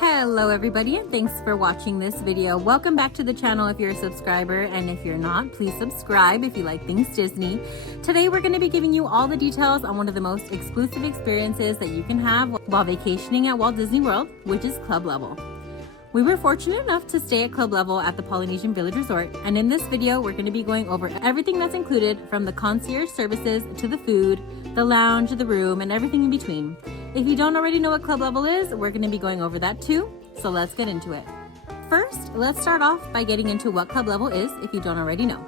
Hello everybody, and thanks for watching this video. Welcome back to the channel if you're a subscriber, and if you're not, please subscribe if you like things Disney. Today we're going to be giving you all the details on one of the most exclusive experiences that you can have while vacationing at Walt Disney World, which is Club Level. We were fortunate enough to stay at Club Level at the Polynesian Village Resort, and in this video we're going to be going over everything that's included, from the concierge services to the food, the lounge, the room, and everything in between. If you don't already know what Club Level is, we're going to be going over that too, so let's get into it. First, let's start off by getting into what Club Level is if you don't already know.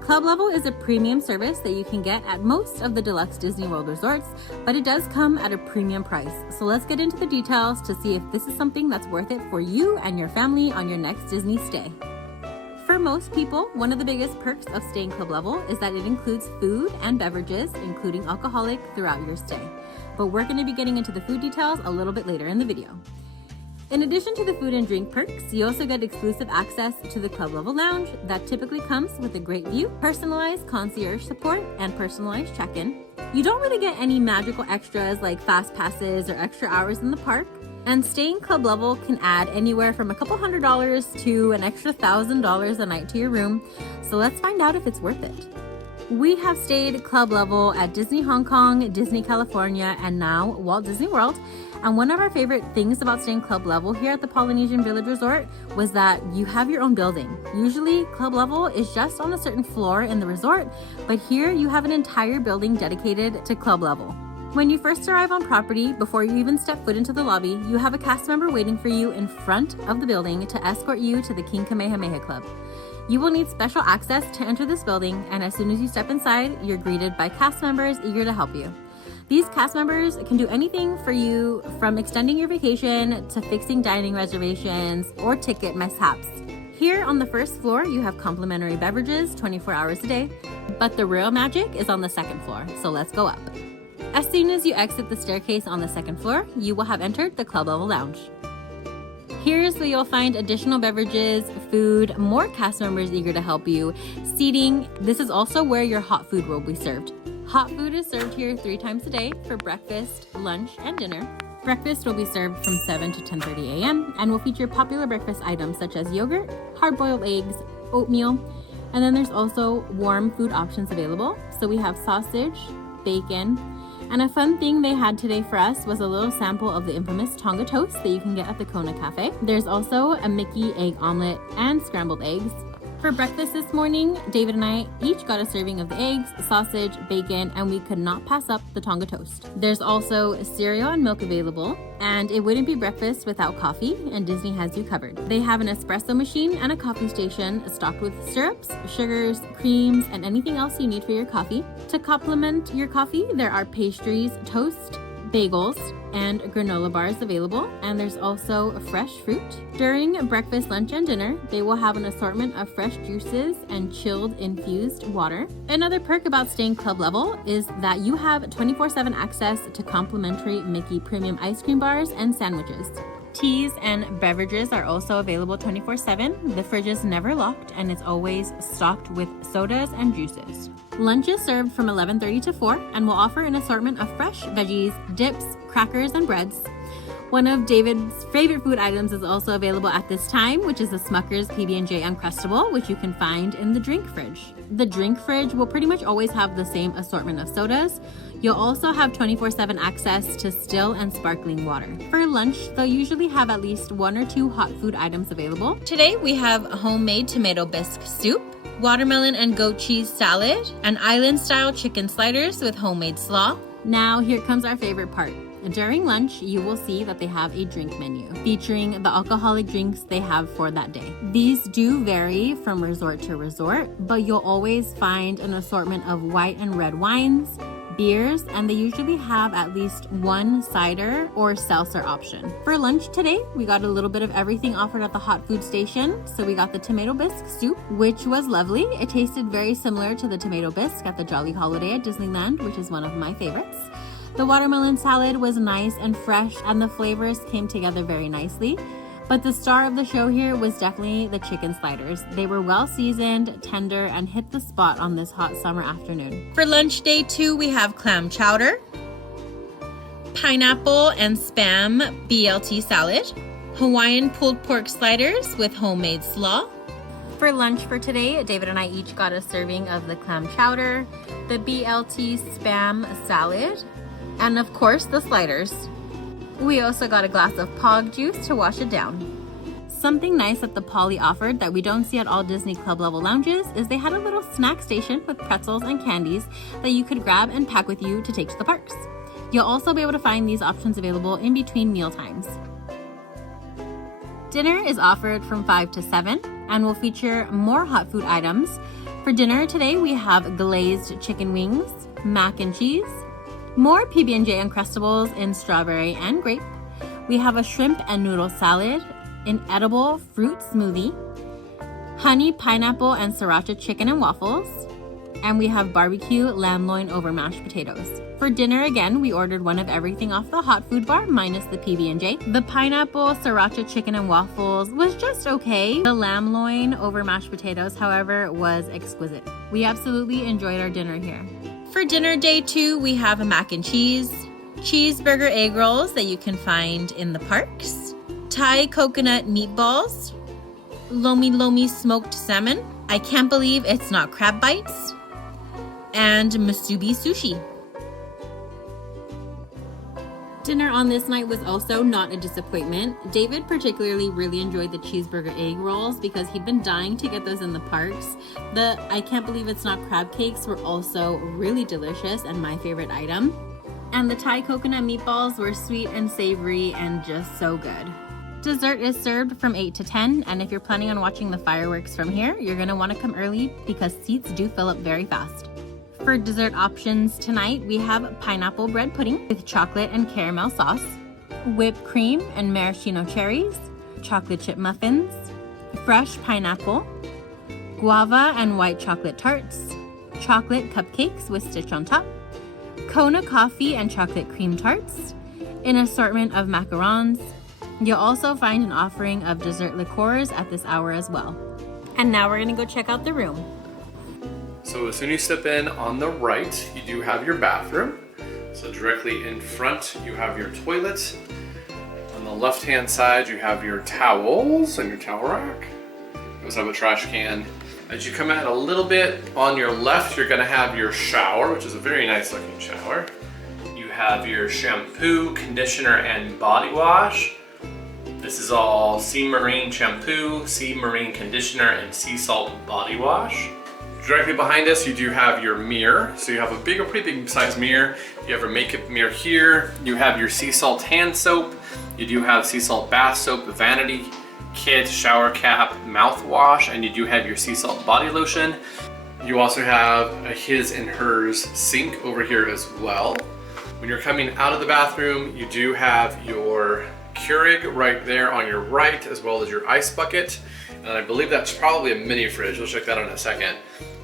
Club Level is a premium service that you can get at most of the deluxe Disney World resorts, but it does come at a premium price. So let's get into the details to see if this is something that's worth it for you and your family on your next Disney stay. For most people, one of the biggest perks of staying Club Level is that it includes food and beverages, including alcoholic, throughout your stay. But we're going to be getting into the food details a little bit later in the video. In addition to the food and drink perks, you also get exclusive access to the Club Level Lounge that typically comes with a great view, personalized concierge support, and personalized check-in. You don't really get any magical extras like fast passes or extra hours in the park, and staying Club Level can add anywhere from a couple $100s to an extra $1,000 a night to your room, so let's find out if it's worth it. We have stayed Club Level at Disney Hong Kong, Disney California, and now Walt Disney World. And one of our favorite things about staying Club Level here at the Polynesian Village Resort was that you have your own building. Usually Club Level is just on a certain floor in the resort, but here you have an entire building dedicated to Club Level. When you first arrive on property, before you even step foot into the lobby, you have a cast member waiting for you in front of the building to escort you to the King Kamehameha Club. You will need special access to enter this building, and as soon as you step inside, you're greeted by cast members eager to help you. These cast members can do anything for you, from extending your vacation to fixing dining reservations or ticket mishaps. Here on the first floor, you have complimentary beverages 24 hours a day, but the real magic is on the second floor, so let's go up. As soon as you exit the staircase on the second floor, you will have entered the Club Level Lounge. Here's where you'll find additional beverages, food, more cast members eager to help you, seating. This is also where your hot food will be served. Hot food is served here 3 times a day for breakfast, lunch, and dinner. Breakfast will be served from 7 to 10:30 a.m. and will feature popular breakfast items such as yogurt, hard-boiled eggs, oatmeal, and then there's also warm food options available. So we have sausage, bacon, and a fun thing they had today for us was a little sample of the infamous Tonga toast that you can get at the Kona Cafe. There's also a Mickey egg omelet and scrambled eggs. For breakfast this morning, David and I each got a serving of the eggs, sausage, bacon, and we could not pass up the Tonga toast. There's also cereal and milk available, and it wouldn't be breakfast without coffee, and Disney has you covered. They have an espresso machine and a coffee station stocked with syrups, sugars, creams, and anything else you need for your coffee. To complement your coffee, there are pastries, toast, bagels, and granola bars available, and there's also fresh fruit. During breakfast, lunch, and dinner, they will have an assortment of fresh juices and chilled infused water. Another perk about staying Club Level is that you have 24/7 access to complimentary Mickey premium ice cream bars and sandwiches. Teas and beverages are also available 24/7. The fridge is never locked and it's always stocked with sodas and juices. Lunch is served from 11:30 to 4 and will offer an assortment of fresh veggies, dips, crackers, and breads. One of David's favorite food items is also available at this time, which is the Smucker's PB&J Uncrustable, which you can find in the drink fridge. The drink fridge will pretty much always have the same assortment of sodas. You'll also have 24/7 access to still and sparkling water. For lunch, they'll usually have at least 1 or 2 hot food items available. Today we have homemade tomato bisque soup, watermelon and goat cheese salad, and island-style chicken sliders with homemade slaw. Now here comes our favorite part. During lunch, you will see that they have a drink menu featuring the alcoholic drinks they have for that day. These do vary from resort to resort, but you'll always find an assortment of white and red wines, beers, and they usually have at least 1 cider or seltzer option. For lunch today, we got a little bit of everything offered at the hot food station. So we got the tomato bisque soup, which was lovely. It tasted very similar to the tomato bisque at the Jolly Holiday at Disneyland, which is one of my favorites. The watermelon salad was nice and fresh, and the flavors came together very nicely. But the star of the show here was definitely the chicken sliders. They were well seasoned, tender, and hit the spot on this hot summer afternoon. For lunch day 2, we have clam chowder, pineapple and spam BLT salad, Hawaiian pulled pork sliders with homemade slaw. For lunch for today, David and I each got a serving of the clam chowder, the BLT spam salad, and of course the sliders. We also got a glass of pog juice to wash it down. Something nice that the Poly offered that we don't see at all Disney Club level lounges is they had a little snack station with pretzels and candies that you could grab and pack with you to take to the parks. You'll also be able to find these options available in between meal times. Dinner is offered from 5 to 7 and will feature more hot food items. For dinner today, we have glazed chicken wings, mac and cheese, more PB&J Uncrustables in strawberry and grape. We have a shrimp and noodle salad, an edible fruit smoothie, honey, pineapple, and sriracha chicken and waffles, and we have barbecue lamb loin over mashed potatoes. For dinner again, we ordered one of everything off the hot food bar minus the PB&J. The pineapple, sriracha chicken and waffles was just okay. The lamb loin over mashed potatoes, however, was exquisite. We absolutely enjoyed our dinner here. For dinner day 2, we have a mac and cheese, cheeseburger egg rolls that you can find in the parks, Thai coconut meatballs, lomi smoked salmon, I can't believe it's not crab bites, and musubi sushi. Dinner on this night was also not a disappointment. David particularly really enjoyed the cheeseburger egg rolls because he'd been dying to get those in the parks. The I can't believe it's not crab cakes were also really delicious and my favorite item. And the Thai coconut meatballs were sweet and savory and just so good. Dessert is served from 8 to 10, and if you're planning on watching the fireworks from here, you're going to want to come early because seats do fill up very fast. For dessert options tonight, we have pineapple bread pudding with chocolate and caramel sauce, whipped cream and maraschino cherries, chocolate chip muffins, fresh pineapple, guava and white chocolate tarts, chocolate cupcakes with stitch on top, Kona coffee and chocolate cream tarts, an assortment of macarons. You'll also find an offering of dessert liqueurs at this hour as well. And now we're gonna go check out the room. So as soon as you step in on the right, you do have your bathroom. So directly in front, you have your toilet. On the left-hand side, you have your towels and your towel rack. You also have a trash can. As you come out a little bit, on your left, you're gonna have your shower, which is a very nice looking shower. You have your shampoo, conditioner, and body wash. This is all Sea Marine shampoo, Sea Marine conditioner, and sea salt body wash. Directly behind us, you do have your mirror. So you have a pretty big size mirror. You have a makeup mirror here. You have your sea salt hand soap. You do have sea salt bath soap, vanity kit, shower cap, mouthwash, and you do have your sea salt body lotion. You also have a his and hers sink over here as well. When you're coming out of the bathroom, you do have your Keurig right there on your right, as well as your ice bucket. And I believe that's probably a mini fridge. We'll check that out in a second.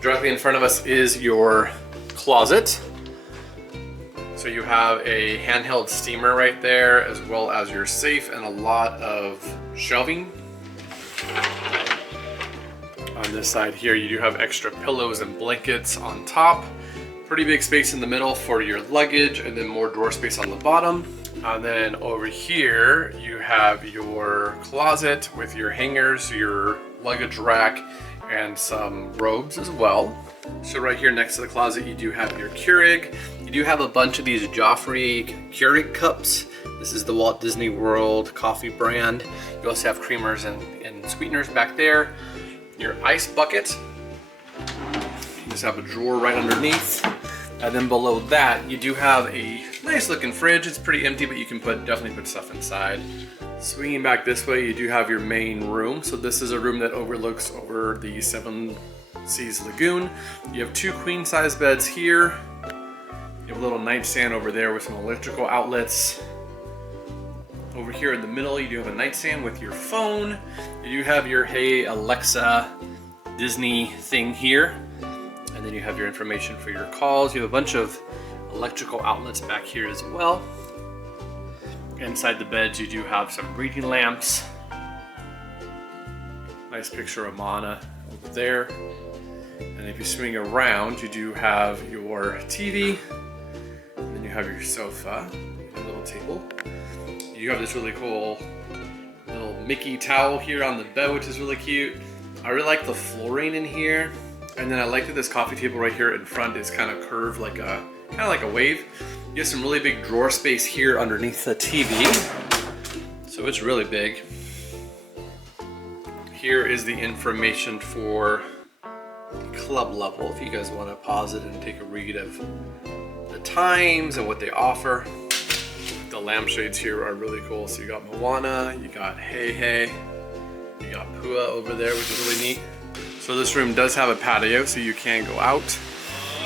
Directly in front of us is your closet. So you have a handheld steamer right there, as well as your safe and a lot of shelving. On this side here, you do have extra pillows and blankets on top. Pretty big space in the middle for your luggage, and then more drawer space on the bottom. And then over here, you have your closet with your hangers, your luggage rack, and some robes as well. So right here next to the closet, you do have your Keurig. You do have a bunch of these Joffrey Keurig cups. This is the Walt Disney World coffee brand. You also have creamers and sweeteners back there. Your ice bucket. You just have a drawer right underneath. And then below that, you do have a nice looking fridge. It's pretty empty, but you can definitely put stuff inside. Swinging back this way, you do have your main room. So this is a room that overlooks over the Seven Seas Lagoon. You have 2 queen size beds here. You have a little nightstand over there with some electrical outlets. Over here in the middle, you do have a nightstand with your phone. You do have your Hey Alexa Disney thing here. And then you have your information for your calls. You have a bunch of electrical outlets back here as well. Inside the beds, you do have some reading lamps. Nice picture of Mana over there. And if you swing around, you do have your TV. And then you have your sofa, a little table. You have this really cool little Mickey towel here on the bed, which is really cute. I really like the flooring in here. And then I like that this coffee table right here in front is kind of curved like a wave. You have some really big drawer space here underneath the TV. So it's really big. Here is the information for club level if you guys want to pause it and take a read of the times and what they offer. The lampshades here are really cool. So you got Moana, you got Hey Hey, you got Pua over there, which is really neat. So this room does have a patio, so you can go out.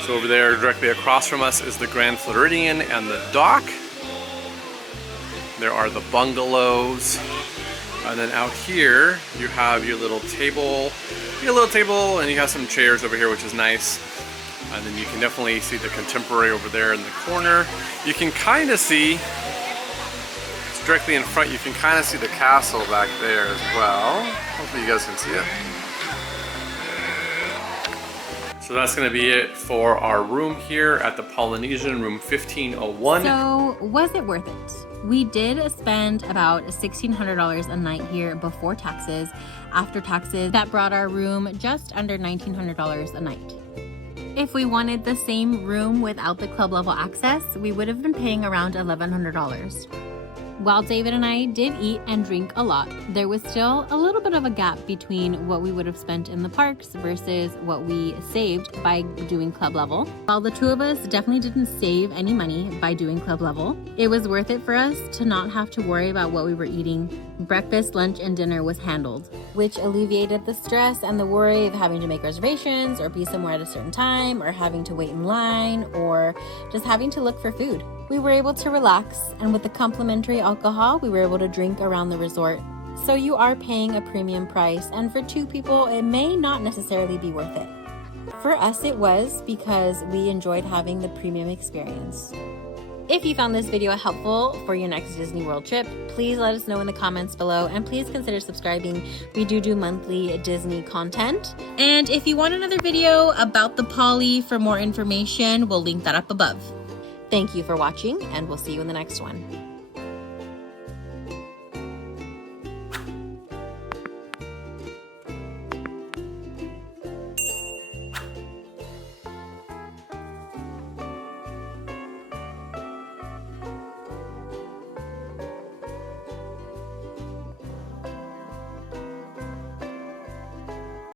So over there directly across from us is the Grand Floridian and the dock. There are the bungalows. And then out here, you have your little table. And you have some chairs over here, which is nice. And then you can definitely see the Contemporary over there in the corner. You can kind of see, it's directly in front, you can kind of see the castle back there as well. Hopefully you guys can see it. So that's going to be it for our room here at the Polynesian, room 1501. So was it worth it? We did spend about $1,600 a night here before taxes. After taxes, that brought our room just under $1,900 a night. If we wanted the same room without the club level access, we would have been paying around $1,100. While David and I did eat and drink a lot, there was still a little bit of a gap between what we would have spent in the parks versus what we saved by doing club level. While the two of us definitely didn't save any money by doing club level, it was worth it for us to not have to worry about what we were eating. Breakfast, lunch, and dinner was handled, which alleviated the stress and the worry of having to make reservations or be somewhere at a certain time or having to wait in line or just having to look for food. We were able to relax, and with the complimentary alcohol, we were able to drink around the resort. So you are paying a premium price, and for two people, it may not necessarily be worth it. For us, it was because we enjoyed having the premium experience. If you found this video helpful for your next Disney World trip, please let us know in the comments below, and please consider subscribing. We do monthly Disney content. And if you want another video about the Poly for more information, we'll link that up above. Thank you for watching, and we'll see you in the next one.